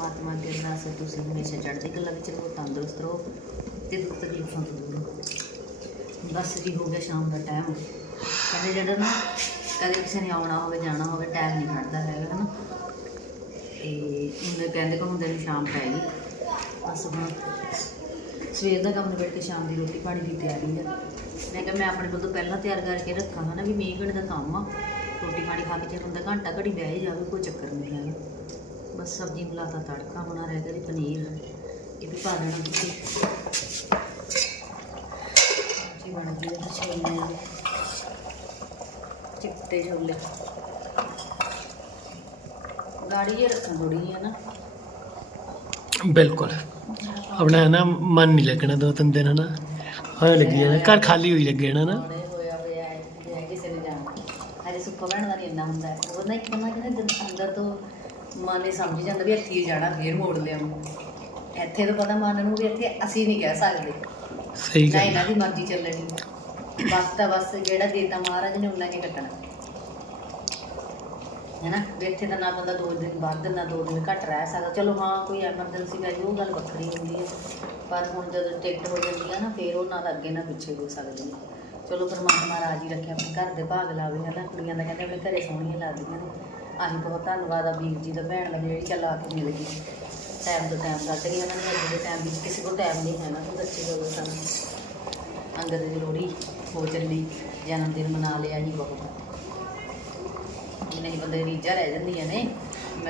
ਪਰਮਾਤਮਾ ਅੱਗੇ ਅਰਦਾਸ ਹੈ ਤੁਸੀਂ ਹਮੇਸ਼ਾ ਚੜ੍ਹਦੀ ਕਲਾ ਵਿੱਚ ਰਹੋ, ਤੰਦਰੁਸਤ ਰਹੋ ਤੇ ਦੁੱਖ ਤਕਲੀਫਾਂ ਤੋਂ ਦੂਰ ਰਹੋ ਬਸ ਜੀ ਹੋ ਗਿਆ ਸ਼ਾਮ ਦਾ ਟਾਈਮ ਕਹਿੰਦੇ ਜਿਹੜਾ ਨਾ ਕਦੇ ਕਿਸੇ ਨੇ ਆਉਣਾ ਹੋਵੇ, ਜਾਣਾ ਹੋਵੇ ਟਾਈਮ ਨਹੀਂ ਖੜਦਾ ਹੈਗਾ, ਹਨਾ। ਤੇ ਉਹਨੇ ਕਹਿੰਦੇ ਕਿ ਹੁੰਦੇ ਨੂੰ ਸ਼ਾਮ ਪੈ ਗਈ। ਬਸ ਹੁਣ ਸਵੇਰ ਦਾ ਕੰਮ ਨਿਬੜ ਕੇ ਸ਼ਾਮ ਦੀ ਰੋਟੀ ਪਾਣੀ ਦੀ ਤਿਆਰੀ ਹੈ ਮੈਂ ਕਿਹਾ ਮੈਂ ਆਪਣੇ ਕੋਲ ਤੋਂ ਪਹਿਲਾਂ ਤਿਆਰ ਕਰਕੇ ਰੱਖਾਂ, ਹਨਾ, ਵੀ ਮੀਂਹ ਘੜੇ ਦਾ ਕੰਮ ਆ। ਰੋਟੀ ਪਾਣੀ ਖਾ ਕੇ ਜੇ ਹੁੰਦਾ, ਘੰਟਾ ਘੜੀ ਬਹਿ ਹੀ ਜਾਵੇ, ਕੋਈ ਚੱਕਰ ਨਹੀਂ ਹੈਗਾ। ਸਬਜ਼ੀ ਨੂੰ ਲਾਤਾ ਤੜਕਾ ਹੋਣਾ ਰਹਿ ਗਿਆ ਪਨੀਰ ਇਹ ਵੀ ਪਾ ਦੇਣਾ ਤੁਸੀਂ। ਸਬਜ਼ੀ ਬਣ ਗਈ ਹੈ ਛੋਲੇ। ਚਿੱਟੇ ਛੋਲੇ। ਗਾੜੀ ਜੇ ਰੱਖਾਂ ਥੋੜੀ ਜਿਹੀ ਹੈ ਨਾ? ਬਿਲਕੁਲ। ਆਪਣਾ ਨਾ ਮਨ ਨਹੀਂ ਲੱਗਣਾ ਦੋ ਤਿੰਨ ਦਿਨ ਹਨਾ ਹਾਂ ਲੱਗੀ ਜਾਣਾ ਘਰ ਖਾਲੀ ਹੋਈ ਲੱਗੇ ਨਾ ਹੋਇਆ ਹੋਇਆ ਹੈ ਹੈ ਕਿਸੇ ਨੇ ਜਾਣਾ। ਹਜੇ ਸੁੱਕਾ ਦਾ ਨਹੀਂ ਇੰਨਾ ਹੁੰਦਾ। ਹੈ। ਉਹ ਨਾ ਇੱਕ ਨਾ ਕਹਿੰਦੇ ਅੰਦਰ ਤੋਂ ਮਨ ਇਹ ਸਮਝ ਜਾਂਦਾ ਵੀ ਇੱਥੇ ਹੀ ਜਾਣਾ ਫੇਰ ਮੋੜ ਲਿਆ ਇੱਥੇ ਤਾਂ ਪਤਾ ਮਨ ਨੂੰ ਵੀ ਇੱਥੇ ਅਸੀਂ ਨਹੀਂ ਕਹਿ ਸਕਦੇ। ਸਹੀ ਨਾ ਗੱਲ ਇਹਨਾਂ ਦੀ ਮਰਜ਼ੀ ਚੱਲਣੀ। ਬਸ ਤਾਂ ਬਸ ਜਿਹੜਾ ਦੇਤਾ ਮਹਾਰਾਜ ਨੇ ਉਹਨਾਂ ਨੇ ਕੱਟਣਾ। ਹੈਨਾ? ਵੀ ਇੱਥੇ ਤਾਂ ਨਾ ਬੰਦਾ ਦੋ ਦਿਨ ਵੱਧ ਨਾ ਦੋ ਦਿਨ ਘੱਟ ਰਹਿ ਸਕਦਾ। ਚਲੋ ਹਾਂ ਕੋਈ ਐਮਰਜੈਂਸੀ ਗਈ ਉਹ ਗੱਲ ਵੱਖਰੀ ਹੁੰਦੀ ਹੈ। ਪਰ ਹੁਣ ਜਦੋਂ ਟਿਕਟ ਹੋ ਜਾਂਦੀ ਹੈ ਨਾ ਫਿਰ ਉਹ ਨਾ ਅੱਗੇ ਨਾ ਪਿੱਛੇ ਹੋ ਸਕਦੇ ਨੇ। ਚਲੋ ਪਰਮਾਤਮਾ ਰਾਜੀ ਰੱਖੇ ਆਪਣੇ ਘਰ ਦੇ ਭਾਗ ਲਾਵੇ ਹਨਾ? ਕੁੜੀਆਂ ਦਾ ਕਹਿੰਦੇ ਆਪਣੇ ਘਰੇ ਸੋਹਣੀਆਂ ਲੱਗਦੀਆਂ ਨੇ। ਆਹੀ ਬਹੁਤ ਧੰਨਵਾਦ ਆ ਵੀਰ ਜੀ ਦਾ ਭੈਣ ਦਾ ਜਿਹੜੀ ਚੱਲ ਆ ਕੇ ਮਿਲ ਗਈ। ਟਾਈਮ ਤੋਂ ਟਾਈਮ ਕੱਢ ਗਈ ਉਹਨਾਂ ਨੇ ਅੱਜ ਦੇ ਟਾਈਮ ਵਿੱਚ ਕਿਸੇ ਕੋਲ ਟਾਈਮ ਨਹੀਂ ਹੈ ਨਾ ਕੋਈ ਬੱਚੇ ਕੋਲ ਸਾਨੂੰ ਅੰਦਰ ਦੀ ਲੋਹੜੀ ਹੋ ਚੱਲੀ ਜਨਮ ਦਿਨ ਮਨਾ ਲਿਆ ਜੀ ਬਹੁਤ। ਨਹੀਂ ਬੰਦੇ ਰੀਝਾਂ ਰਹਿ ਜਾਂਦੀਆਂ ਨੇ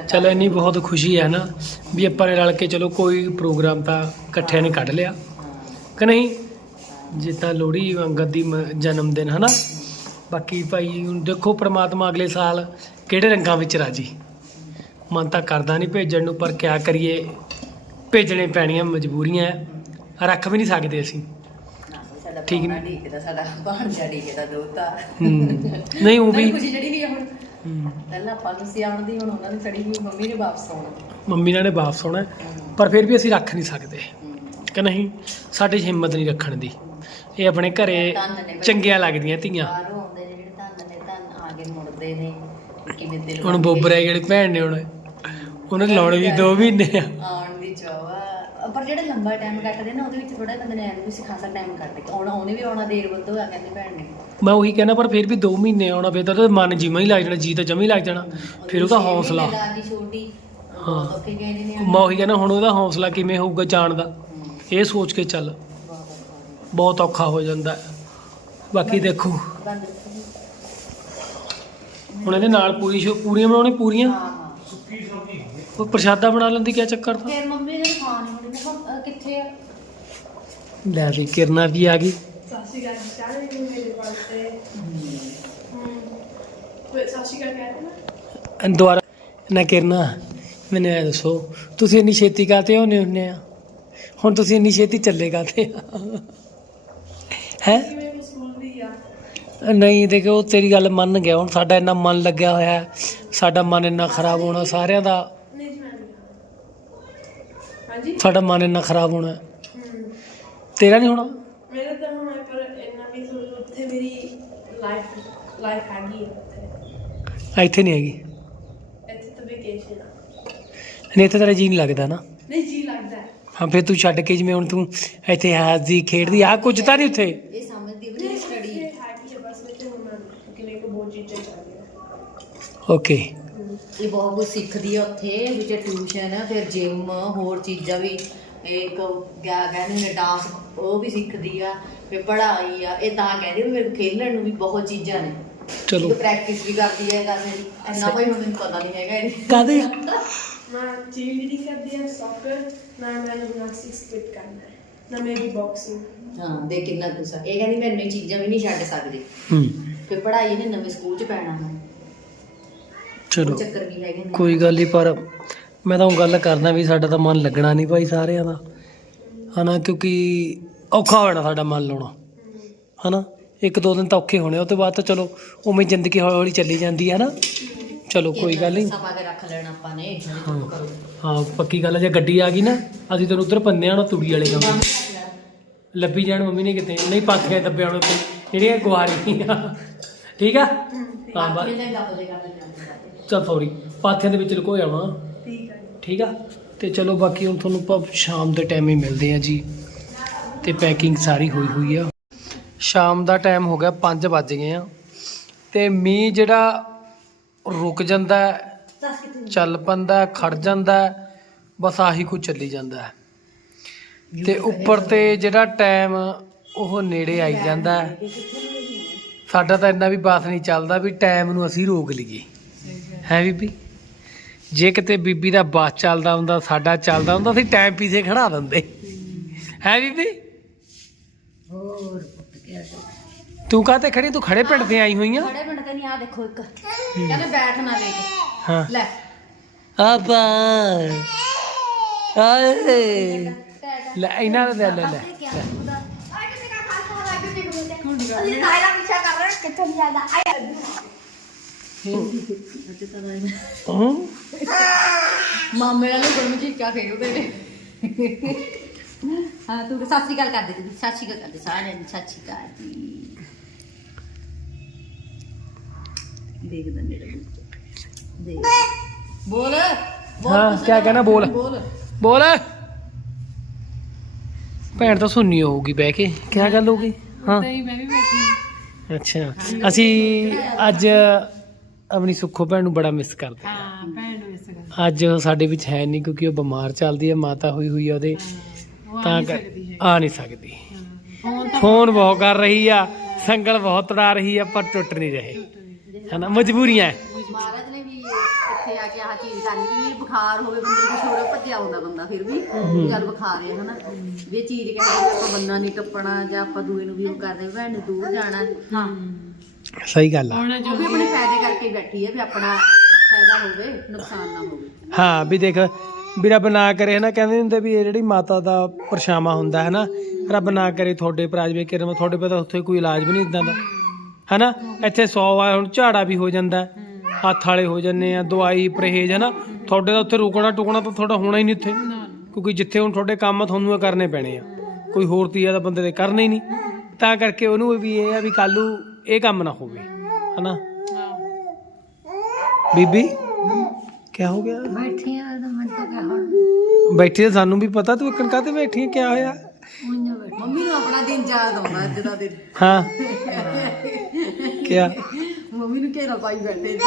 ਚਲੋ ਇੰਨੀ ਬਹੁਤ ਖੁਸ਼ੀ ਹੈ ਨਾ ਵੀ ਆਪਾਂ ਨੇ ਰਲ ਕੇ ਚਲੋ ਕੋਈ ਪ੍ਰੋਗਰਾਮ ਤਾਂ ਇਕੱਠਿਆਂ ਨੇ ਕੱਢ ਲਿਆ। ਹਾਂ, ਕਿ ਨਹੀਂ? ਹਾਂ, ਜਿੱਦਾਂ ਲੋਹੜੀ ਅੰਗਦ ਦੀ ਜਨਮ ਦਿਨ ਹਨਾ? ਬਾਕੀ ਭਾਈ ਹੁਣ ਦੇਖੋ ਪ੍ਰਮਾਤਮਾ ਅਗਲੇ ਸਾਲ ਕਿਹੜੇ ਰੰਗਾਂ ਵਿੱਚ ਰਾਜੀ? ਮਨ ਤਾਂ ਕਰਦਾ ਨਹੀਂ ਭੇਜਣ ਨੂੰ, ਪਰ ਕਿਆ ਕਰੀਏ? ਭੇਜਣੇ ਪੈਣੀਆਂ ਮਜਬੂਰੀਆਂ ਹੈ ਰੱਖ ਵੀ ਨਹੀਂ ਸਕਦੇ ਅਸੀਂ। ਠੀਕ ਠੀਕ ਨਹੀਂ ਢੀਕਦਾ ਸਾਡਾ ਭਾਣਜਾ ਢੀਕਦਾ ਦੋਤਾ ਨਹੀਂ, ਉਹ ਵੀ ਖੁਸ਼ੀ ਜਿਹੜੀ ਵੀ ਹੁਣ ਪਹਿਲਾਂ ਆਪਾਂ ਨੂੰ ਸੀ ਦੀ ਹੁਣ ਉਹਨਾਂ ਨੂੰ ਸੜੀ ਹੋਈ ਮੰਮੀ ਨੇ ਵਾਪਸ ਆਉਣਾ ਮੰਮੀ ਨਾਲ ਨੇ ਵਾਪਸ ਆਉਣਾ ਪਰ ਫਿਰ ਵੀ ਅਸੀਂ ਰੱਖ ਨਹੀਂ ਸਕਦੇ। ਕਿ ਨਹੀਂ? ਸਾਡੇ 'ਚ ਹਿੰਮਤ ਨਹੀਂ ਰੱਖਣ ਦੀ। ਇਹ ਆਪਣੇ ਘਰੇ ਚੰਗੀਆਂ ਲੱਗਦੀਆਂ ਧੀਆਂ। ਬਾਹਰੋਂ ਆਉਂਦੇ ਨੇ ਜਿਹੜੇ ਧੰਨ ਨੇ, ਧੰਨ ਆ ਕੇ ਮੁੜਦੇ ਨੇ। ਕਿਵੇਂ ਦਿਲ ਹੁਣ ਬੋਬਰ ਹੈ ਜਿਹੜੀ ਭੈਣ ਨੇ ਹੁਣ। ਉਹਨੇ ਲਾਉਣੇ ਵੀ 2 ਮਹੀਨੇ ਆ। ਆਉਣ ਦੀ ਚਾਹ ਪਰ ਜਿਹੜੇ ਲੰਬਾ ਟਾਈਮ ਕੱਟਦੇ ਨਾ ਉਹਦੇ ਵਿੱਚ ਥੋੜਾ ਬੰਦੇ ਨੇ ਐਂ ਵੀ ਖਾਸਾ ਟਾਈਮ ਕੱਟ ਕੇ ਆਉਣਾ ਉਹਨੇ ਵੀ ਆਉਣਾ ਦੇਰ ਵੱਧ ਹੋਇਆ ਕਹਿੰਦੇ ਭੈਣ ਨੇ। ਮੈਂ ਉਹੀ ਕਹਿੰਦਾ ਪਰ ਫਿਰ ਵੀ 2 ਮਹੀਨੇ ਆਉਣਾ ਫਿਰ ਤਾਂ ਉਹਦਾ ਮਨ ਜਿਵੇਂ ਹੀ ਲੱਗ ਜਾਣਾ ਜੀ ਤਾਂ ਜਮੀ ਲੱਗ ਜਾਣਾ। ਫਿਰ ਉਹਦਾ ਹੌਸਲਾ। ਛੋਟੀ। ਹਾਂ। ਹਾਂ ਓਕੇ ਗਏ ਨੇ ਮੈਂ ਉਹੀ ਕਹਿੰਦਾ ਹੁਣ ਉਹਦਾ ਹੌਸਲਾ ਕਿਵੇਂ ਹੋਊਗਾ ਜਾਣ ਦਾ? ਇਹ ਸੋਚ ਕੇ ਚੱਲ। ਬਹੁਤ ਔਖਾ ਹੋ ਜਾਂਦਾ। ਹੈ। ਬਾਕੀ ਦੇਖੋ। ਹੁਣ ਇਹਦੇ ਨਾਲ ਪੂਰੀ ਸ਼ੋ ਪੂਰੀਆਂ ਬਣਾਉਣੀ ਪੂਰੀਆਂ? ਹਾਂ ਹਾਂ। ਉਹ ਪ੍ਰਸ਼ਾਦਾ ਬਣਾ ਲੈਂਦੀ ਕਿਆ ਚੱਕਰ ਤਾਂ? ਫਿਰ ਮੰਮੀ ਨੇ ਖਾਣ ਹੁੰਦੀ ਮੈਂ ਕਿਹਾ, ਅਹ, ਕਿੱਥੇ ਆ? ਲੈ ਵੀ ਕਿਰਨਾ ਵੀ ਆ ਗਈ। ਸਤਿ ਸ਼੍ਰੀ ਅਕਾਲ ਨੂੰ ਮੇਰੇ ਵਾਸਤੇ ਹਮ ਕੋਈ ਸਤਿ ਸ਼੍ਰੀ ਅਕਾਲ ਕਹਿੰਦੇ ਨਾ ਦੁਆਰਾ ਨਾ ਕਿਰਨਾ ਮੈਨੂੰ ਇਹ ਦੱਸੋ ਤੁਸੀਂ ਇੰਨੀ ਛੇਤੀ ਕਾਤੇ ਹੋਣੇ ਹੁੰਨੇ ਆ? ਹੁਣ ਤੁਸੀਂ ਇੰਨੀ ਛੇਤੀ ਚੱਲੇ ਕਾਤੇ ਹੈ? ਨਹੀਂ ਦੇਖੋ ਉਹ ਤੇਰੀ ਗੱਲ ਮੰਨ ਗਿਆ ਹੁਣ ਸਾਡਾ ਇੰਨਾ ਮਨ ਲੱਗਿਆ ਹੋਇਆ ਹੈ ਸਾਡਾ ਮਨ ਇੰਨਾ ਖਰਾਬ ਹੋਣਾ ਸਾਰਿਆਂ ਦਾ। ਹਾਂਜੀ? ਸਾਡਾ ਮਨ ਇੰਨਾ ਖਰਾਬ ਹੋਣਾ। ਹਮ ਤੇਰਾ ਨਹੀਂ ਹੋਣਾ? ਮੇਰਾ ਤਾਂ ਹੁਣ ਹੈ ਪਰ ਇੰਨਾ ਵੀ ਉੱਥੇ ਮੇਰੀ ਲਾਈਫ ਲਾਈਫ ਹੈਗੀ ਹੈ ਉੱਥੇ। ਇੱਥੇ ਨਹੀਂ ਹੈਗੀ। ਇੱਥੇ ਤਾਂ ਵੇਕੇਸ਼ਨ ਆ। ਨਹੀਂ ਇੱਥੇ ਤੇਰਾ ਜੀ ਨਹੀਂ ਲੱਗਦਾ ਨਾ। ਨਹੀਂ ਜੀ ਲੱਗਦਾ ਹੈ। ਹਾਂ ਫਿਰ ਤੂੰ ਛੱਡ ਕੇ ਜਿਵੇਂ ਹੁਣ ਤੂੰ ਇੱਥੇ ਹੱਸਦੀ ਖੇਡਦੀ ਆ ਕੁਝ ਤਾਂ ਨਹੀਂ ਉੱਥੇ। ਇਹ ਸਮਝਦੀ ਵੀ ਨਹੀਂ ਸਟੱਡੀ ਉੱਥੇ ਹੈਗੀ ਹੈ ਬਸ ਉੱਥੇ ਹੁਣ ਮੈਂ ਕਿਵੇਂ ਕੋ ਬਹੁਤ ਚੀਜ਼ਾਂ ਚਾਹੀਦੀਆਂ ਓਕੇ ਇਹ ਬਹੁਤ ਕੁਝ ਸਿੱਖਦੀ ਆ ਉੱਥੇ ਵਿੱਚ ਟਿਊਸ਼ਨ ਫਿਰ ਜਿਮ ਹੋਰ ਚੀਜ਼ਾਂ ਵੀ। ਇੱਕ ਕਿਆ ਕਹਿੰਦੇ ਨੇ ਡਾਂਸ ਉਹ ਵੀ ਸਿੱਖਦੀ ਆ ਫਿਰ ਪੜ੍ਹਾਈ ਆ। ਇਹ ਤਾਂ ਕਹਿੰਦੇ ਵੀ ਮੇਰੇ ਖੇਲਣ ਨੂੰ ਵੀ ਬਹੁਤ ਚੀਜ਼ਾਂ ਨੇ। ਚਲੋ। ਪ੍ਰੈਕਟਿਸ ਵੀ ਕਰਦੀ ਹੈ ਕਰਦੇ ਦੀ ਇੰਨਾ ਭਾਈ ਹੁਣ ਮੈਨੂੰ ਪਤਾ ਨਹੀਂ ਹੈਗਾ ਇਹ ਕਾਦੇ ਮੈਂ ਚੀਅਰਲੀਡਿੰਗ ਕਰਦੀ ਹਾਂ ਸੌਕਰ ਨਾ ਮੈਂ ਜਿਮਨਾਸਟਿਕਸ ਕੁਇਟ ਕਰਨਾ ਹੈ। ਨਾ ਮੇਰੀ ਬਾਕਸਿੰਗ ਹਾਂ ਦੇ ਕਿੰਨਾ ਆ। ਇਹ ਕਹਿੰਦੀ ਮੈਂ ਇੰਨੀ ਚੀਜ਼ਾਂ ਵੀ ਨਹੀਂ ਛੱਡ ਸਕਦੀ। ਹੂੰ। ਫਿਰ ਪੜ੍ਹਾਈ ਨੇ ਨਵੇਂ ਸਕੂਲ 'ਚ ਪੈਣਾ ਵਾ। ਚਲੋ ਚੱਕਰ ਵੀ ਹੈਗੇ ਨੇ। ਕੋਈ ਗੱਲ ਨਹੀਂ ਪਰ ਮੈਂ ਤਾਂ ਉਹ ਗੱਲ ਕਰਦਾ ਵੀ ਸਾਡਾ ਤਾਂ ਮਨ ਲੱਗਣਾ ਨਹੀਂ ਭਾਈ ਸਾਰਿਆਂ ਦਾ। ਹਨਾ ਕਿਉਂਕਿ ਔਖਾ ਹੋ ਜਾਣਾ ਸਾਡਾ ਮਨ ਲਾਉਣਾ। ਹਨਾ ਇੱਕ ਦੋ ਦਿਨ ਤਾਂ ਔਖੇ ਹੋਣੇ ਉਹ ਤੋਂ ਬਾਅਦ ਤਾਂ ਚਲੋ ਉਵੇਂ ਜ਼ਿੰਦਗੀ ਹੌਲੀ ਹੌਲੀ ਚੱਲੀ ਜਾਂਦੀ ਹੈ ਨਾ। ਚਲੋ ਕੋਈ ਗੱਲ ਨਹੀਂ ਸਭਾ ਕੇ ਰੱਖ ਲੈਣਾ ਆਪਾਂ ਨੇ ਹਾਂ। ਹਾਂ ਪੱਕੀ ਗੱਲ ਹੈ ਜੇ ਗੱਡੀ ਆ ਗਈ ਨਾ ਅਸੀਂ ਤੈਨੂੰ ਉਧਰ ਪੰਨਿਆਂ ਨਾਲ ਤੁੜੀ ਵਾਲੇ ਕੰਮ। ਲੱਭੀ ਜਾਣ ਮੰਮੀ ਨੇ ਕਿਤੇ ਨਹੀਂ ਪਾਥੀਆਂ ਦੱਬਿਆ ਹੁਣ ਤੇ ਜਿਹੜੀਆਂ ਗੁਆਰੀਆਂ। ਠੀਕ ਆ? ਹਾਂ ਬਸ ਚੱਲ ਸੌਰੀ ਪਾਥੀਆਂ ਦੇ ਵਿੱਚ ਲੁਕੋ ਜਾਣਾ ਠੀਕ ਹੈ ਠੀਕ ਆ? ਤੇ ਚਲੋ ਬਾਕੀ ਹੁਣ ਤੁਹਾਨੂੰ ਆਪਾਂ ਸ਼ਾਮ ਦੇ ਟਾਈਮ ਹੀ ਮਿਲਦੇ ਆ ਜੀ। ਤੇ ਪੈਕਿੰਗ ਸਾਰੀ ਹੋਈ ਹੋਈ ਆ। ਸ਼ਾਮ ਦਾ ਟਾਈਮ ਹੋ ਗਿਆ 5 ਵੱਜ ਗਏ ਆ। ਤੇ ਮੀਂਹ ਜਿਹੜਾ ਰੁਕ ਜਾਂਦਾ ਚੱਲ ਪੰਦਾ ਖੜ ਜਾਂਦਾ ਬਸ ਆਹੀ ਕੁਝ ਚੱਲੀ ਜਾਂਦਾ ਤੇ ਉੱਪਰ ਤੇ ਜਿਹੜਾ ਟਾਈਮ ਉਹ ਨੇੜੇ ਆਈ ਜਾਂਦਾ ਸਾਡਾ ਤਾਂ ਇੰਨਾ ਵੀ ਬਾਤ ਨਹੀਂ ਚੱਲਦਾ ਵੀ ਟਾਈਮ ਨੂੰ ਅਸੀਂ ਰੋਕ ਲਈਏ। ਹੈ ਬੀਬੀ? ਜੇ ਕਿਤੇ ਬੀਬੀ ਦਾ ਬੱਸ ਚੱਲਦਾ ਹੁੰਦਾ ਸਾਡਾ ਚੱਲਦਾ ਹੁੰਦਾ ਅਸੀਂ ਟਾਈਮ ਪਿੱਛੇ ਖੜਾ ਦਿੰਦੇ। ਹੈ ਬੀਬੀ? ਹੋਰ ਪੁੱਤ ਕਿਆ ਤੂੰ ਕਾਹਤੇ ਖੜੀ? ਤੂੰ ਖੜੇ ਪਿੰਡ ਤੇ ਆਈ ਹੋਈ ਆ? ਖੜੇ ਪਿੰਡ ਤੇ ਨਹੀਂ ਆ ਦੇਖੋ ਇੱਕ। ਕਹਿੰਦੇ ਬੈਠ ਨਾ ਲੈ ਕੇ ਹਾਂ। ਲੈ। ਆਬਾ ਆਏ। ਲੈ ਇਹਨਾਂ ਦਾ ਲੈ ਲੈ ਲੈ। ਹਾਂ। ਮਾਮੇ ਨਾਲ ਗੁਰਮ ਚੀਕਾ ਖੇਡਦੇ ਨੇ। ਹਾਂ ਤੂੰ ਸਤਿ ਸ਼੍ਰੀ ਅਕਾਲ ਕਰ ਦੇ ਤੂੰ ਸਤਿ ਸ਼੍ਰੀ ਅਕਾਲ ਕਰ ਦੇ ਸਾਰਿਆਂ ਨੂੰ ਸਤਿ ਸ਼੍ਰੀ ਅਕਾਲ ਜੀ। ਦੇਖਦਾ ਮੇਰਾ। ਦੇਖ। ਬੋਲ ਬੋਲ। ਹਾਂ, ਕੁਛ ਕਿਆ ਕਹਿਣਾ, ਬੋਲ। ਬੋਲ। ਬੋਲ। ਭੈਣ ਤਾਂ ਸੁਣਨੀ ਹੋਊਗੀ ਬਹਿ ਕੇ। ਕਿਆ ਗੱਲ ਹੋ ਗਈ? ਹਾਂ। ਨਹੀਂ ਮੈਂ ਵੀ ਬੈਠੀ ਅੱਛਾ। ਅਸੀਂ ਅੱਜ ਆਪਣੀ ਸੁੱਖੋ ਭੈਣ ਨੂੰ ਬੜਾ ਮਿਸ ਕਰਦੇ ਹਾਂ। ਹਾਂ ਭੈਣ ਨੂੰ ਇਸ ਗੱਲ ਅੱਜ ਉਹ ਸਾਡੇ ਵਿੱਚ ਹੈ ਨਹੀਂ ਕਿਉਂਕਿ ਉਹ ਬਿਮਾਰ ਚੱਲਦੀ ਹੈ ਮਾਤਾ ਹੋਈ ਹੋਈ ਆ ਉਹਦੇ। ਉਹ ਤਾਂ ਆ ਨਹੀਂ ਕਰ- ਸਕਦੀ ਹੈ ਆ ਨਹੀਂ ਸਕਦੀ। ਫੋਨ ਤਾਂ ਫੋਨ ਬਹੁਤ ਕਰ ਰਹੀ ਆ ਸੰਗਲ ਬਹੁਤ ਤੜਾ ਰਹੀ ਆ ਪਰ ਟੁੱਟ ਨਹੀਂ ਰਹੇ। ਹਨਾ ਮਜਬੂਰੀਆਂ ਹੈ। ਮਹਾਰਾਜ ਨੇ ਵੀ ਇੱਥੇ ਆ ਕੇ ਆਹ ਚੀਜ਼ ਕਰਨੀ ਬੁਖਾਰ ਹੋਵੇ ਬੰਦੇ ਨੂੰ ਹੋਰ ਭੱਜਿਆ ਹੁੰਦਾ ਬੰਦਾ ਫਿਰ ਵੀ। ਚੱਲ ਬੁਖਾਰ ਹੈ ਹਨਾ। ਵੀ ਇਹ ਚੀਜ਼ ਕਹਿੰਦੇ ਆਪਾਂ ਬੰਦਾ ਨਹੀਂ ਟੱਪਣਾ ਜਾਂ ਆਪਾਂ ਦੂਏ ਨੂੰ ਵੀ ਉਹ ਕਰਦੇ ਭੈਣ ਨੇ ਦੂਰ ਜਾਣਾ ਹਾਂ। ਸਹੀ ਗੱਲ ਆ। ਉਹ ਜੋ ਵੀ ਆਪਣੇ ਫਾਇਦੇ ਕਰਕੇ ਬੈਠੀ ਹੈ ਵੀ ਆਪਣਾ ਫਾਇਦਾ ਹੋਵੇ ਨੁਕਸਾਨ ਨਾ ਹੋਵੇ। ਹਾਂ ਵੀ ਦੇਖ ਵੀ ਰੱਬ ਨਾ ਕਰੇ ਹਨਾ। ਕਹਿੰਦੇ ਹੁੰਦੇ ਵੀ ਇਹ ਜਿਹੜੀ ਮਾਤਾ ਦਾ ਪਰਛਾਵਾਂ ਹੁੰਦਾ ਹੈ ਨਾ ਰੱਬ ਨਾ ਕਰੇ ਤੁਹਾਡੇ ਪ੍ਰਾਜ ਵੇ ਕਿਰਮ ਤੁਹਾਡੇ ਪਤਾ ਉੱਥੇ ਕੋਈ ਇਲਾਜ ਵੀ ਨਹੀਂ ਇਦਾਂ ਦਾ ਹਨਾ ਇੱਥੇ 100 ਆ ਹੁਣ ਝਾੜਾ ਵੀ ਹੋ ਜਾਂਦਾ ਹੱਥ ਵਾਲੇ ਹੋ ਜੰਨੇ ਆ ਦਵਾਈ ਪਰਹੇਜ਼ ਹਨਾ। ਤੁਹਾਡੇ ਦਾ ਉੱਥੇ ਰੁਕਣਾ ਟੁਕਣਾ ਤਾਂ ਤੁਹਾਡਾ ਹੋਣਾ ਹੀ ਨਹੀਂ ਉੱਥੇ। ਕਿਉਂਕਿ ਜਿੱਥੇ ਹੁਣ ਤੁਹਾਡੇ ਕੰਮ ਆ, ਤੁਹਾਨੂੰ ਇਹ ਕਰਨੇ ਪੈਣੇ ਆ। ਕੋਈ ਹੋਰ ਤੀਆ ਦਾ ਬੰਦੇ ਦੇ ਕਰਨੇ ਹੀ ਨਹੀਂ। ਤਾਂ ਕਰਕੇ ਉਹਨੂੰ ਵੀ ਇਹ ਆ ਵੀ ਕੱਲੂ ਇਹ ਕੰਮ ਨਾ ਹੋਵੇ। ਹਨਾ? ਬੀਬੀ ਕੀ ਹੋ ਗਿਆ? ਬੈਠੀ ਆ ਤਾਂ ਮੈਂ ਤਾਂ ਕਿਹਾ ਹੁਣ। ਬੈਠੀ ਤਾਂ ਸਾਨੂੰ ਵੀ ਪਤਾ ਤੂੰ ਇੱਕਣ ਕਾਤੇ ਬੈਠੀ ਹੈ ਕੀ ਹੋਇਆ? ਮੰਮੀ ਨੂੰ ਆਪਣਾ ਦਿਨ ਯਾਦ ਆਉਂਦਾ ਅੱਜ ਦਾ ਦਿਨ। ਹਾਂ। ਕਿਆ? ਮੰਮੀ ਨੂੰ ਘੇਰਾ ਪਾਈ ਬੈਠੇ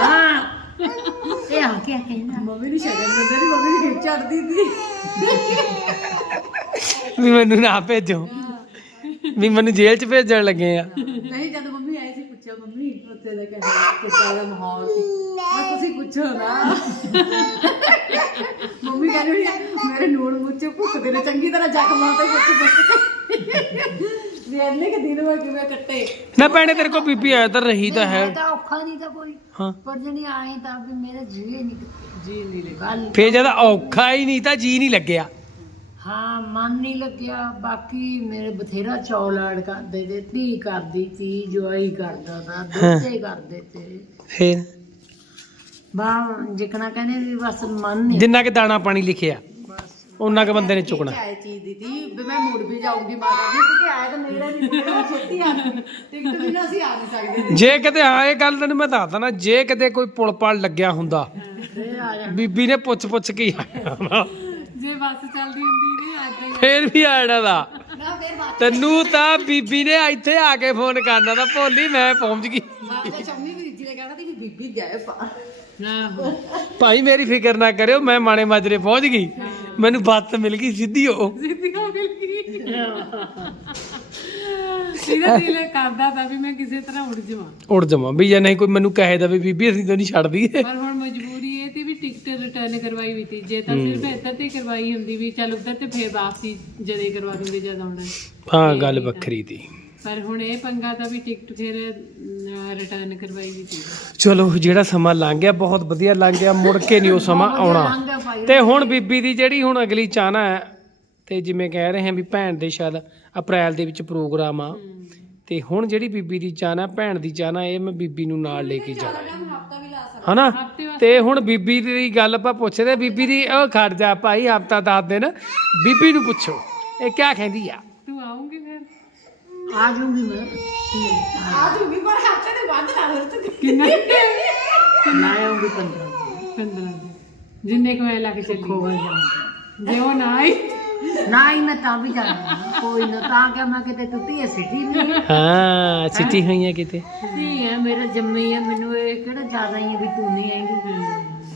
ਹਾਂ। ਇਹ ਆ ਕੀ ਕਹਿੰਦਾ ਮੰਮੀ ਨੂੰ ਸ਼ਗਨ ਦਿੰਦੇ ਦੀ ਮੰਮੀ ਨੂੰ ਖਿੱਚ ਚੜਦੀ ਸੀ ਵੀ ਮੈਨੂੰ ਨਾ ਭੇਜੋ। ਵੀ ਮੈਨੂੰ ਜੇਲ੍ਹ 'ਚ ਭੇਜਣ ਲੱਗੇ ਆ। ਨਹੀਂ ਜਦ ਮੰਮੀ ਆਏ ਸੀ ਪੁੱਛਿਆ ਮੰਮੀ ਉੱਥੇ ਦਾ ਕਹਿੰਦਾ ਕਿੱਦਾਂ ਦਾ ਮਾਹੌਲ ਸੀ? ਮੈਂ ਤੁਸੀਂ ਪੁੱਛੋ ਨਾ। ਮੰਮੀ ਕਹਿੰਦੀ ਹੋਣੀ, ਮੇਰੇ ਨੂਣ ਮੁੱਚੇ ਭੁੱਖਦੇ ਨੇ ਚੰਗੀ ਤਰ੍ਹਾਂ ਜ਼ਖਮਾਂ ਤੇ ਪੁੱਛ ਪੁੱਛ ਵੀ ਇੰਨੇ ਕਿ ਦਿਨ ਮੈਂ ਕਿਵੇਂ ਕੱਟੇ। ਨਾ ਭੈਣੇ ਤੇਰੇ ਕੋਲ ਬੀਬੀ ਆਇਆ ਤਾਂ ਰਹੀ ਤਾਂ ਹੈ। ਤਾਂ ਔਖਾ ਨਹੀਂ ਤਾਂ ਕੋਈ। ਹਾਂ। ਪਰ ਜਣੀ ਆਏ ਤਾਂ ਵੀ ਮੇਰਾ ਜੀ ਨਹੀਂ ਜੀ ਨਹੀਂ ਲੱਗਾ। ਫੇਰ ਜਦ ਔਖਾ ਹੀ ਨਹੀਂ ਤਾਂ ਜੀ ਨਹੀਂ ਲੱਗਿਆ। ਹਾਂ ਮਨ ਨਹੀਂ ਲੱਗਿਆ। ਬਾਕੀ ਮੇਰੇ ਬਥੇਰਾ ਚੌਲਾੜ ਕਰਦੇ ਤੇ ਧੀ ਕਰਦੀ ਸੀ ਜਵਾਈ ਕਰਦਾ ਤਾ ਦੋਤੇ ਕਰਦੇ ਤੇ। ਫੇਰ? ਬਾ ਜਿਕਣਾ ਕਹਿੰਦੇ ਵੀ ਬਸ ਮਨ ਨਹੀਂ। ਜਿੰਨਾ ਕਿ ਦਾਣਾ ਪਾਣੀ ਲਿਖਿਆ। ਉਹਨਾਂ ਕ ਬੰਦੇ ਨੇ ਚੁਕਣਾ। ਆਏ ਚੀਜ਼ ਦੀ ਤੀ ਵੀ ਮੈਂ ਮੁੜ ਵੀ ਜਾਊਂਗੀ ਮਾਤਾ ਜੀ ਕਿਉਂਕਿ ਆਇਆ ਤਾਂ ਨੇੜੇ ਨਹੀਂ ਨੇੜੇ ਛੇਤੀ ਆ। ਗਈ ਟਿਕਟ ਵੀ ਨਾ ਅਸੀਂ ਆ ਨਹੀਂ ਸਕਦੇ। ਜੇ ਕਿਤੇ ਹਾਂ ਇਹ ਗੱਲ ਤੈਨੂੰ ਮੈਂ ਦੱਸਦਾ ਨਾ ਜੇ ਕਿਤੇ ਕੋਈ ਪੁਲ ਪਾਲ ਲੱਗਿਆ ਹੁੰਦਾ ਬੀਬੀ ਨੇ ਪੁੱਛ ਪੁੱਛ ਕੇ ਹੀ ਆਇਆ ਹੋਣਾ। ਜੇ ਬੱਸ ਚੱਲਦੀ ਹੁੰਦੀ ਨਹੀਂ ਅੱਜ ਫੇਰ ਵੀ ਆਣਾ ਦਾ ਨਾ ਫੇਰ ਬਾਤ ਤੈਨੂੰ ਤਾਂ ਬੀਬੀ ਨੇ ਇੱਥੇ ਆ ਕੇ ਫੋਨ ਕਰਨਾ ਤਾਂ ਭੋਲੀ ਮੈਂ ਪਹੁੰਚ ਗਈ। ਬਾਤ ਤੇ ਸ਼ੰਮੀ ਵੀ ਜੀ ਨੇ ਕਹਿਣਾ ਤੀ ਬੀਬੀ ਗਏ ਪਾ ਆਹੋ। ਭਾਈ ਮੇਰੀ ਫਿਕਰ ਨਾ ਕਰਿਓ ਮੈਂ ਮਾਣੇ ਮਾਜਰੇ ਪਹੁੰਚ ਗਈ। ਮੈਨੂੰ ਬੱਤ ਮਿਲ ਗਈ ਸਿੱਧੀ ਹੋ ਜ਼ਿੰਦਗੀ ਮਿਲ ਗਈ। ਇਹਦਾ ਦਿਲ ਕਰਦਾ ਤਾਂ ਵੀ ਮੈਂ ਕਿਸੇ ਤਰ੍ਹਾਂ ਉੜ ਜਾਵਾਂ। ਉੜ ਜਾਵਾਂ। ਵੀ ਜੇ ਨਹੀਂ ਕੋਈ ਮੈਨੂੰ ਕਹੇ ਦਾ ਵੀ ਬੀਬੀ ਅਸੀਂ ਤਾਂ ਨਹੀਂ ਛੱਡਦੀ। ਪਰ ਹੁਣ ਮਜਬੂਰੀ ਇਹ ਤੇ ਵੀ ਟਿਕਟ ਰਿਟਰਨ ਕਰਵਾਈ ਵੀ ਤੀ। ਜੇ ਤਾਂ ਸਿਰਫ ਇੱਧਰ ਤੇ ਕਰਵਾਈ ਹੁੰਦੀ ਵੀ ਚੱਲ ਉੱਧਰ ਤੇ ਫੇਰ ਵਾਪਸੀ ਜਦੇ ਕਰਵਾ ਦਿੰਦੇ ਜਦ ਆਉਣਾ। ਹਾਂ ਗੱਲ ਵੱਖਰੀ ਦੀ ਪਰ ਹੁਣ ਇਹ ਪੰਗਾ ਤਾਂ ਵੀ ਟਿਕਟ ਫਿਰ ਰਿਟਰਨ ਕਰਵਾਈ ਵੀ ਤੀ ਚਲੋ ਜਿਹੜਾ ਸਮਾਂ ਲੰਘ ਗਿਆ ਬਹੁਤ ਵਧੀਆ ਲੰਘ ਗਿਆ ਮੁੜ ਕੇ ਨਹੀਂ ਉਹ ਸਮਾਂ ਆਉਣਾ। ਤੇ ਹੁਣ ਬੀਬੀ ਦੀ ਜਿਹੜੀ ਹੁਣ ਅਗਲੀ ਚਾਹਨਾ ਹੈ ਤੇ ਜਿਵੇਂ ਕਹਿ ਰਹੇ ਹਾਂ ਵੀ ਭੈਣ ਦੇ ਸ਼ਾਇਦ ਅਪ੍ਰੈਲ ਦੇ ਵਿੱਚ ਪ੍ਰੋਗਰਾਮ ਆ। ਤੇ ਹੁਣ ਜਿਹੜੀ ਬੀਬੀ ਦੀ ਚਾਹਨਾ ਭੈਣ ਦੀ ਚਾਹਨਾ ਇਹ ਮੈਂ ਬੀਬੀ ਨੂੰ ਨਾਲ ਲੈ ਕੇ ਜਾਣਾ। ਹੈ ਹਨਾ? ਤੇ ਹੁਣ ਬੀਬੀ ਦੀ ਗੱਲ ਆਪਾਂ ਪੁੱਛਦੇ ਬੀਬੀ ਦੀ ਉਹ ਖੜ ਜਾ ਭਾਈ ਹਫਤਾ ਦਸ ਦਿਨ ਬੀਬੀ ਨੂੰ ਪੁੱਛੋ ਇਹ ਕਿਆ ਕਹਿੰਦੀ ਆ? ਆ ਜਾਊਂਗੀ ਮੈਂ। ਆ ਜੂਗੀ ਪਰ ਹੱਥ ਤੇ ਵੱਧ ਲਾ ਦੇ ਤੂੰ ਕਿੰਨਾ? ਮੈਂ ਆਉਂਗੀ 15 15 ਦਿਨ। ਜਿੰਨੇ ਕੁ ਐ ਲੱਗ ਚੱਲੀ ਖੋ ਜਾਂਦਾ ਜੇ ਉਹ ਨਾ ਆਈ। ਨਾ ਹੀ ਮੈਂ ਤਾਂ ਵੀ ਜਾਣਾ। ਕੋਈ ਨਾ ਤਾਂ ਕਿ ਮੈਂ ਕਿਤੇ ਟੁੱਟੀ ਹੈ ਸਿੱਟੀ ਵੀ ਹੈ ਹਾਂ ਸਿੱਟੀ ਹੋਈਆਂ ਕਿਤੇ। ਧੀ ਹੈ ਮੇਰਾ ਜੰਮੀ ਹੈ ਮੈਨੂੰ ਇਹ ਕਿਹੜਾ ਜ਼ਿਆਦਾ ਹੀ ਹੈ ਵੀ ਤੂੰ ਨਹੀਂ ਆਏਂਗੀ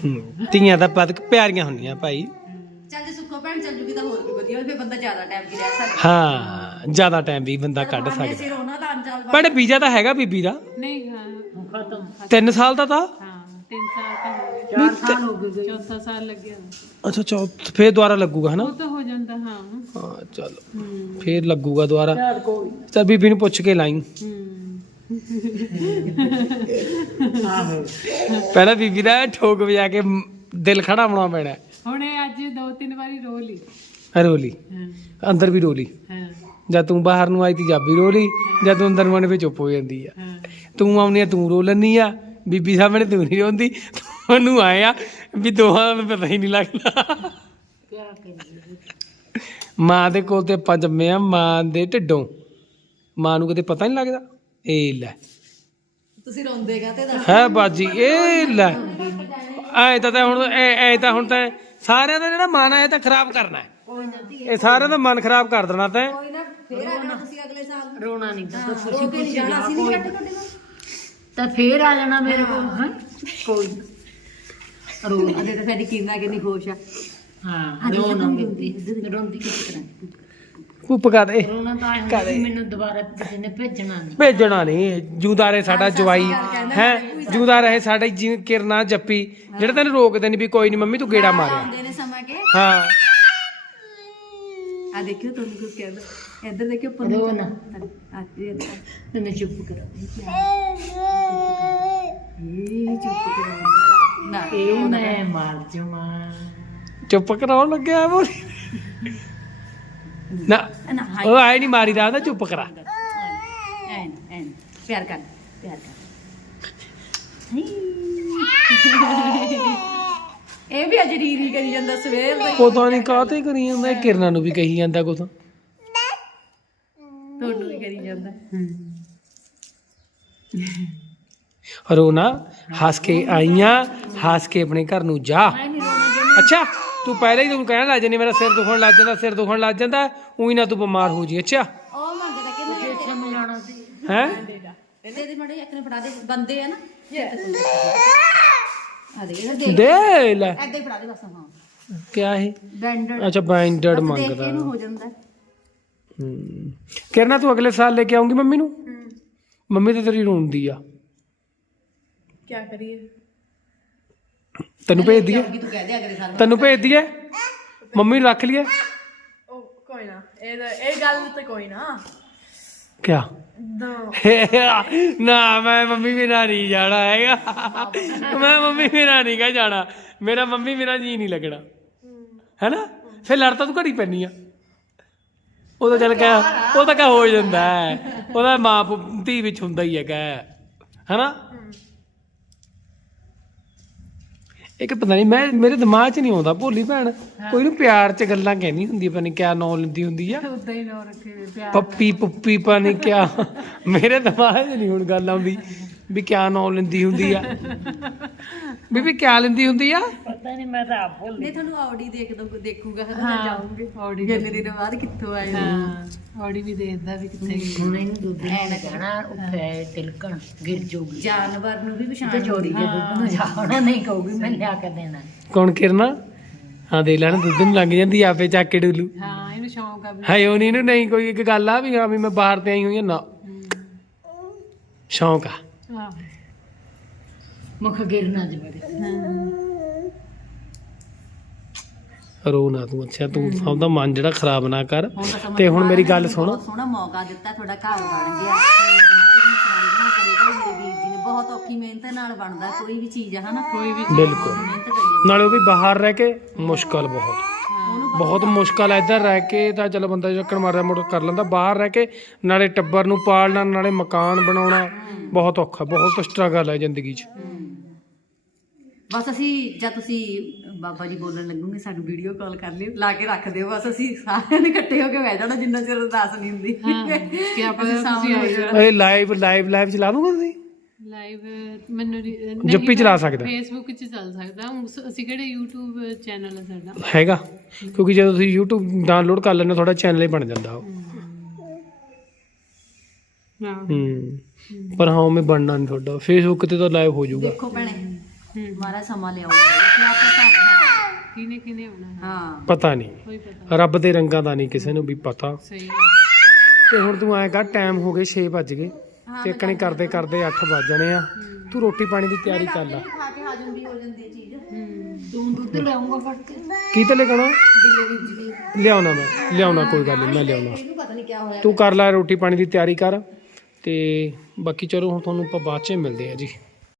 ਹੂੰ। ਧੀਆਂ ਦਾ ਪਦਕ ਪਿਆਰੀਆਂ ਹੁੰਦੀਆਂ ਭਾਈ। ਚੱਲ ਜੇ ਸੁੱਖੋ ਭੈਣ ਚੱਲ ਜੂਗੀ ਤਾਂ ਹੋਰ ਵੀ ਵਧੀਆ ਫਿਰ ਬੰਦਾ ਜ਼ਿਆਦਾ ਟਾਈਮ ਵੀ ਰਹਿ ਸਕਦਾ। ਹਾਂ। ਜ਼ਿਆਦਾ ਟਾਈਮ ਵੀ ਬੰਦਾ ਕੱਢ ਸਕਦਾ। ਸਿਰ ਉਹਨਾਂ ਦਾ ਅੰਜਾਲ ਪਰ ਵੀਜ਼ਾ ਤਾਂ ਹੈਗਾ ਬੀਬੀ ਦਾ। ਨਹੀਂ ਹਾਂ। ਖਤਮ। 3 ਸਾਲ ਦਾ ਤਾਂ? ਹਾਂ 3 ਸਾਲ ਤਾਂ ਹੋ ਗਏ। ਚਾਰ ਸਾਲ ਹੋ ਗਏ। ਗਏ ਚੌਥਾ ਸਾਲ ਲੱਗਿਆ। ਅੱਛਾ ਚੌਥ ਫੇਰ ਦੁਬਾਰਾ ਲੱਗੂਗਾ ਹਨਾ? ਉਹ ਤਾਂ ਹੋ ਜਾਂਦਾ ਹਾਂ। ਹਾਂ ਚਲ। ਹੂੰ। ਫੇਰ ਲੱਗੂਗਾ ਦੁਬਾਰਾ। ਯਾਰ ਕੋਈ ਚੱਲ ਬੀਬੀ ਨੂੰ ਪੁੱਛ ਕੇ ਲਾਈ। ਹੂੰ ਆਹੋ ਪਹਿਲਾਂ ਬੀਬੀ ਦਾ ਠੋਕ ਵਜਾ ਕੇ ਮ- ਦਿਲ ਖੜਾ ਹੋਣਾ ਪੈਣਾ। ਹੁਣ ਇਹ ਅੱਜ ਦੋ ਤਿੰਨ ਵਾਰੀ ਰੋ ਲਈ। ਰੋਲੀ ਹਾਂ। ਅੰਦਰ ਵੀ ਰੋਲੀ ਹਾਂ। ਜਦ ਤੂੰ ਬਾਹਰ ਨੂੰ ਆਈ ਤੀ ਜਾਬੀ ਰੋਲੀ ਜਦ ਤੂੰ ਅੰਦਰ ਨੂੰ ਆਣੇ ਵਿੱਚ ਚੁੱਪ ਹੋ ਜਾਂਦੀ ਆ। ਤੂੰ ਆਉਣੀ ਆ ਤੂੰ ਰੋ ਲੈਨੀ ਆ ਬੀਬੀ ਸਾਹਮਣੇ ਤੂੰ ਨਹੀਂ ਰੋਂਦੀ ਉਹਨੂੰ ਆਏ ਆ ਵੀ ਦੋਹਾਂ ਨੂੰ ਪਤਾ ਹੀ ਨਹੀਂ ਲੱਗਦਾ। ਕੀ ਕਰੀਏ ਮਾਂ ਦੇ ਕੋਲ ਤੇ ਆਪਾਂ ਜੰਮੇ ਆ ਮਾਂ ਦੇ ਢਿੱਡੋਂ। ਮਾਂ ਨੂੰ ਕਦੇ ਪਤਾ ਨਹੀਂ ਲੱਗਦਾ ਇਹ ਲੈ। ਤੁਸੀਂ ਰੋਂਦੇਗਾ ਤੇ ਹੈ ਬਾਜੀ ਇਹ ਲੈ। ਐ ਤਾਂ ਤਾਂ ਹੁਣ ਐ ਐ ਤਾਂ ਹੁਣ ਤਾਂ ਸਾਰਿਆਂ ਦਾ ਜਿਹੜਾ ਮਨ ਹੈ ਇਹ ਤਾਂ ਖਰਾਬ ਕਰਨਾ ਹੈ। ਇਹ ਸਾਰਿਆਂ ਦਾ ਮਨ ਖਰਾਬ ਕਰ ਦੇਣਾ ਤੈਂ। ਫੇਰ ਆ ਜਾਣਾ ਤੁਸੀਂ ਅਗਲੇ ਸਾਲ ਰੋਣਾ ਨਹੀਂ। ਤਾਂ ਖੁਸ਼ੀ ਰੋ ਕੇ ਨਹੀਂ ਖੁਸ਼ੀ ਜਾਣਾ ਜਾ ਅਸੀਂ ਕੋਈ। ਨਹੀਂ ਕੱਟ ਕੱਢਣਾ ਤਾਂ ਫੇਰ ਆ ਜਾਣਾ ਮੇਰੇ ਕੋਲ ਹਾਂ। ਕੋਈ ਨਾ। ਰੋ ਅਜੇ ਤਾਂ ਸਾਡੀ ਕੀਰਨਾ ਕਿੰਨੀ ਖੁਸ਼ ਆ। ਹਾਂ ਰੋਣਾ ਰੋਂਦੀ ਰੋਂਦੀ ਕਿਸ ਤਰ੍ਹਾਂ ਕੁੱਪ ਕਰ ਦੇ। ਰੋਣਾ ਤਾਂ ਆਇਆ ਹੁੰਦਾ ਵੀ ਮੈਨੂੰ ਦੁਬਾਰਾ ਕਿਸੇ ਨੇ ਭੇਜਣਾ ਨਹੀਂ। ਭੇਜਣਾ ਨਹੀਂ। ਜੂਦਾ ਰਹੇ ਸਾਡਾ ਜਵਾਈ। ਹੈ? ਜੂਦਾ ਰਹੇ ਸਾਡਾ ਜੀ ਕਿਰਨਾ ਜੱਪੀ। ਜਿਹੜੇ ਤੈਨੂੰ ਰੋਕਦੇ ਨਹੀਂ ਵੀ ਕੋਈ ਨਹੀਂ ਮੰਮੀ ਤੂੰ ਗੇੜਾ ਮਾਰਿਆ ਆਉਂਦੇ ਨੇ ਸਮਾਂ ਕੇ। ਹਾਂ। ਆ ਦੇਖਿਓ ਤੁਹਾਨੂੰ ਕੁਝ ਕਹਿੰਦਾ। ਇੱਧਰ ਦੇਖਿਓ ਉੱਪਰ ਰੋ ਨਾ। ਆ ਜੀ ਤੈਨੂੰ ਚੁੱਪ ਕਰ। ਇਹ ਚੁੱਪ ਕਰਾਉਂਦਾ। ਨਾ ਇਹ ਮੈਂ ਮਾਰ ਜਮਾ ਚੁੱਪ ਕਰਾਉਣ ਲੱਗਿਆ ਬੋਲੀ। ਨਾ ਨਾ ਹਾਈ। ਉਹ ਆਏ ਨਹੀਂ ਮਾਰੀ ਦਾ ਚੁੱਪ ਕਰਾ। ਐਨ ਐਨ ਪਿਆਰ ਕਰ ਪਿਆਰ ਕਰ। ਇਹ ਵੀ ਅਜ ਰੀਰੀ ਕਰੀ ਜਾਂਦਾ ਸਵੇਰ ਦਾ। ਪਤਾ ਨਹੀਂ ਕਾਹਤੇ ਕਰੀ ਜਾਂਦਾ ਇਹ ਕਿਰਨਾ ਨੂੰ ਵੀ ਕਹੀ ਜਾਂਦਾ ਕੁਛ ਤੁਹਾਨੂੰ ਵੀ ਕਰੀ ਜਾਂਦਾ ਰੋਣਾ ਹੱਸ ਕੇ ਆਈਆਂ ਹੱਸ ਕੇ ਆਪਣੇ ਘਰ ਨੂੰ ਜਾ। ਅੱਛਾ ਤੂੰ ਪਹਿਲਾਂ ਹੀ ਤੈਨੂੰ ਕਹਿਣ ਲੱਗ ਜਾਂਦੀ ਮੇਰਾ ਸਿਰ ਦੁਖਣ ਲੱਗ ਜਾਂਦਾ ਸਿਰ ਦੁਖਣ ਲੱਗ ਜਾਂਦਾ ਉਹੀ ਨਾ ਤੂੰ ਬਿਮਾਰ ਹੋ ਜੀ ਅੱਛਾ? ਉਹ ਮੰਗਦਾ ਕਿ ਮੈਂ ਸਮਝਾਉਣਾ ਸੀ। ਹੈ? ਦੇ ਦੇ ਮੜੇ ਇੱਕ ਨੇ ਫੜਾ ਦੇ ਬੰਦੇ ਆ ਨਾ। ਆ। ਦੇ ਇਹ ਦੇ ਦੇ ਲੈ। ਐਦਾਂ ਹੀ ਫੜਾ ਦੇ ਬਸ ਹਾਂ। ਕਿਆ ਇਹ? ਬੈਂਡਡ ਅੱਛਾ ਬਾਈਂਡਡ ਦੇਖ ਕੇ ਮੰਗਦਾ। ਇਹਨੂੰ ਹੋ ਜਾਂਦਾ। ਹੂੰ ਕਿਰਨਾ ਤੂੰ ਅਗਲੇ ਸਾਲ ਲੈ ਕੇ ਆਉਂਗੀ ਮੰਮੀ ਨੂੰ? ਮੰਮੀ ਤੇ ਤੇਰੀ ਰੋਂਦੀ ਆ। ਕੀ ਕਰੀਏ? ਤੈਨੂੰ ਭੇਜ ਦਈਏ? ਕਿ ਤੂੰ ਕਹਿ ਦੇ ਅਗਲੇ ਸਾਲ ਤੈਨੂੰ ਭੇਜ ਦਈਏ? ਮੰਮੀ ਨੂੰ ਰੱਖ ਲਈਏ? ਉਹ ਕੋਈ ਨਾ ਇਹ ਇਹ ਗੱਲ ਤੇ ਕੋਈ ਨਾ। ਕਿਆ? ਨਾ ਮੈਂ ਮੰਮੀ ਬਿਨਾ ਨਹੀਂ ਜਾਣਾ ਹੈਗਾ। ਮੈਂ ਮੰਮੀ ਬਿਨਾ ਨਹੀਂ ਗਾ ਜਾਣਾ। ਮੇਰਾ ਮੰਮੀ ਬਿਨਾ ਜੀ ਨਹੀਂ ਲੱਗਣਾ। ਹੈਨਾ? ਫਿਰ ਲੜ ਤਾਂ ਤੂੰ ਘੜੀ ਪੈਣੀ ਆ। ਉਹ ਤਾਂ ਚੱਲ ਕਹਿ ਉਹ ਤਾਂ ਕਹਿ ਹੋ ਜਾਂਦਾ ਹੈ। ਉਹਦਾ ਮਾਂ ਪੁ- ਧੀ ਵਿੱਚ ਹੁੰਦਾ ਹੀ ਹੈਗਾ ਹੈਨਾ? ਇੱਕ ਪਤਾ ਨਹੀਂ ਮੈਂ ਮੇਰੇ ਦਿਮਾਗ 'ਚ ਨਹੀਂ ਆਉਂਦਾ ਭੋਲੀ ਭੈਣ। ਕੋਈ ਨੂੰ ਪਿਆਰ 'ਚ ਗੱਲਾਂ ਕਹਿੰਦੀ ਹੁੰਦੀ ਪਤਾ ਨਹੀਂ ਕਿਆ ਨਾਂ ਲੈਂਦੀ ਹੁੰਦੀ ਆ। ਉਦਾਂ ਹੀ ਨਾ ਰੱਖੇ ਹੋਏ ਪਿਆਰ ਪੱਪੀ ਪੁੱਪੀ ਪਾਣੀ ਕਿਆ। ਮੇਰੇ ਦਿਮਾਗ 'ਚ ਨਹੀਂ ਹੁਣ ਗੱਲ ਆਉਂਦੀ ਵੀ ਕਿਆ ਨਾਂ ਲੈਂਦੀ ਹੁੰਦੀ ਆ। ਬੀਬੀ ਕਿਆ ਲੈਂਦੀ ਹੁੰਦੀ ਆ? ਪਤਾ ਨਹੀਂ ਮੈਂ ਤਾਂ ਆਪ ਭੁੱਲ ਨਹੀਂ ਤੁਹਾਨੂੰ ਆਉਡੀ ਦੇਖ ਦੋ ਦੇਖੂਗਾ ਹਨਾ ਮੈਂ ਜਾਊਂਗੀ। ਆਉਡੀ ਕਿੰਨੇ ਦਿਨ ਬਾਅਦ ਕਿੱਥੋਂ ਆਏ ਹਾਂ ਔੜੀ ਵੀ ਦੇਖਦਾ ਵੀ ਕਿੱਥੇ ਗਈ ਹੁਣ ਇਹਨੂੰ ਦੁੱਧ ਨਹੀਂ ਜਾਣਾ ਉੱਥੇ ਤਿਲਕਣ ਗਿਰ ਜੂਗੀ। ਜਾਨਵਰ ਨੂੰ ਵੀ ਤੇ ਪਛਾਣ ਚੋਰੀ ਦੇ ਦੁੱਧ ਨੂੰ ਜਾਣਾ ਨਹੀਂ ਕਹੂਗੀ ਮੈਂ ਲਿਆ ਕੇ ਦੇਣਾ। ਕੌਣ ਕਿਰਨਾ? ਹਾਂ ਦੇ ਲੈਣ ਦੁੱਧ ਨੂੰ ਲੰਘ ਜਾਂਦੀ ਆ, ਆਪੇ ਚੱਕ ਕੇ ਡੁੱਲੂ। ਹਾਂ ਇਹਨੂੰ ਸ਼ੌਂਕ ਆ ਵੀ। ਹਾਏ ਉਹ ਨਹੀਂ ਨੂੰ ਨਹੀਂ ਕੋਈ ਇੱਕ ਗੱਲ ਆ ਵੀ ਹਾਂ ਵੀ ਮੈਂ ਬਾਹਰ ਤੇ ਆਈ ਹੋਈ ਆ ਨਾ। ਸ਼ੌਂਕ ਆ। ਹਾਂ। ਮੁਖ ਗਿਰਨਾ ਜਵੜੇ ਰੋ ਨਾ ਤੂੰ ਅੱਛਾ ਤੂੰ ਸਭ ਦਾ ਮਨ ਜਿਹੜਾ ਖਰਾਬ ਨਾ ਕਰ। ਤਾਂ ਹੁਣ ਮੇਰੀ ਗੱਲ ਸੁਣ। ਸੋਹਣਾ ਮੌਕਾ ਦਿੱਤਾ ਤੁਹਾਡਾ ਘਰ ਬਣ ਗਿਆ। ਮਹਾਰਾਜ ਨੂੰ ਸਮਝਣਾ ਕਰੇਗਾ ਮੇਰੇ ਵੀਰ ਜੀ ਨੇ ਬਹੁਤ ਔਖੀ ਮਿਹਨਤ ਨਾਲ ਬਣਦਾ ਕੋਈ ਵੀ ਚੀਜ਼ ਹੈ ਹਨਾ? ਕੋਈ ਵੀ ਬਿਲਕੁਲ। ਮਿਹਨਤ ਕਰੀਏ ਨਾਲੇ ਉਹ ਵੀ ਬਾਹਰ ਰਹਿ ਕੇ ਮੁਸ਼ਕਲ ਬਹੁਤ। ਬਹੁਤ ਮੁਸ਼ਕਲ ਹੈ ਇੱਧਰ ਰਹਿ ਕੇ ਤਾਂ ਚਲੋ ਬੰਦਾ ਚੱਕਰ ਮਾਰਿਆ ਮੋੜ ਕਰ ਲੈਂਦਾ। ਬਾਹਰ ਰਹਿ ਕੇ ਨਾਲੇ ਟੱਬਰ ਨੂੰ ਪਾਲਣਾ ਨਾਲੇ ਮਕਾਨ ਬਣਾਉਣਾ ਬਹੁਤ ਔਖਾ ਬਹੁਤ ਸਟਰਗਲ ਹੈ ਜ਼ਿੰਦਗੀ 'ਚ। ਬਸ ਅਸੀਂ ਜਦ ਤੁਸੀਂ ਬਾਬਾ ਜੀ ਬੋਲਣ ਲੱਗੂਗੇ ਸਾਨੂੰ ਵੀਡੀਓ ਕਾਲ ਕਰ ਲਿਓ ਲਾ ਕੇ ਰੱਖ ਦਿਓ ਬਸ ਅਸੀਂ ਸਾਰਿਆਂ ਨੇ ਇਕੱਠੇ ਹੋ ਕੇ ਬਹਿ ਜਾਣਾ ਜਿੰਨਾ ਚਿਰ ਅਰਦਾਸ ਨਹੀਂ ਹੁੰਦੀ। ਹਾਂ ਕੀ ਆਪਾਂ ਤੁਸੀਂ ਆਏ ਇਹ ਲਾਈਵ ਲਾਈਵ ਲਾਈਵ ਚਲਾ ਦੂੰਗਾ ਤੁਸੀਂ? ਲਾਈਵ ਮੈਨੂੰ ਜੱਪੀ ਚਲਾ ਸਕਦਾ। ਫੇਸਬੁੱਕ 'ਚ ਚੱਲ ਸਕਦਾ। ਸ- ਅਸੀਂ ਕਿਹੜੇ YouTube ਚੈਨਲ ਹੈ ਸਾਡਾ? ਹੈਗਾ। ਕਿਉਂਕਿ ਜਦੋਂ ਤੁਸੀਂ YouTube ਡਾਊਨਲੋਡ ਕਰ ਲੈਂਦੇ ਹੋ ਤੁਹਾਡਾ ਚੈਨਲ ਹੀ ਬਣ ਜਾਂਦਾ ਉਹ। ਹਾਂ। ਹੂੰ। ਪਰ ਹਾਂ ਮੈਂ ਬਣਨਾ ਨਹੀਂ ਤੁਹਾਡਾ। ਫੇਸਬੁੱਕ ਤੇ ਤਾਂ ਲਾਈਵ ਹੋ ਜਾਊਗਾ। ਦੇਖੋ ਭੈਣੇ ਮਾਰਾ ਸਮਾਂ ਲਿਆਉਂਗਾ ਕਿਆ ਪਤਾ ਹਾਂ ਕਿਨੇ ਕਿਨੇ ਹੋਣਾ ਹੈ? ਹਾਂ। ਪਤਾ ਨਹੀਂ। ਕੋਈ ਪਤਾ ਰੱਬ ਦੇ ਰੰਗਾਂ ਦਾ ਨਹੀਂ ਕਿਸੇ ਨੂੰ ਵੀ ਪਤਾ। ਸਹੀ ਗੱਲ। ਤੇ ਹੁਣ ਤੂੰ ਐਂ ਕਰ ਟਾਈਮ ਹੋ ਗਏ 6 ਵੱਜ ਗਏ। ਤੇ ਇੱਕਣੇ ਕਰਦੇ ਕਰਦੇ 8 ਵੱਜ ਜਾਣੇ ਆ। ਤੂੰ ਰੋਟੀ ਪਾਣੀ ਦੀ ਤਿਆਰੀ ਕਰ ਲੈ। ਖਾ ਕੇ ਹਾਜ਼ਮ ਵੀ ਹੋ ਜਾਂਦੀ ਹੈ ਚੀਜ਼। ਹੂੰ। ਤੂੰ ਦੁੱਧ ਲਿਆਉਂਗਾ ਫੜ ਕੇ। ਕੀ ਤੇ ਲਿਖਣਾ ਦਿਲੇ ਵਿੱਚ ਦੀ ਲਿਆਉਣਾ ਮੈਂ। ਲਿਆਉਣਾ ਕੋਈ ਗੱਲ ਨਹੀਂ ਮੈਂ ਲਿਆਉਣਾ। ਇਹਨੂੰ ਪਤਾ ਨਹੀਂ ਕਿਆ ਹੋਇਆ। ਤੂੰ ਕਰ ਲੈ ਰੋਟੀ ਪਾਣੀ ਦੀ ਤਿਆਰੀ ਕਰ। ਤੇ ਬਾਕੀ ਚਲੋ ਹੁਣ ਤੁਹਾਨੂੰ ਆਪਾਂ ਬਾਅਦ ਚ ਮਿਲਦੇ ਆ ਜੀ।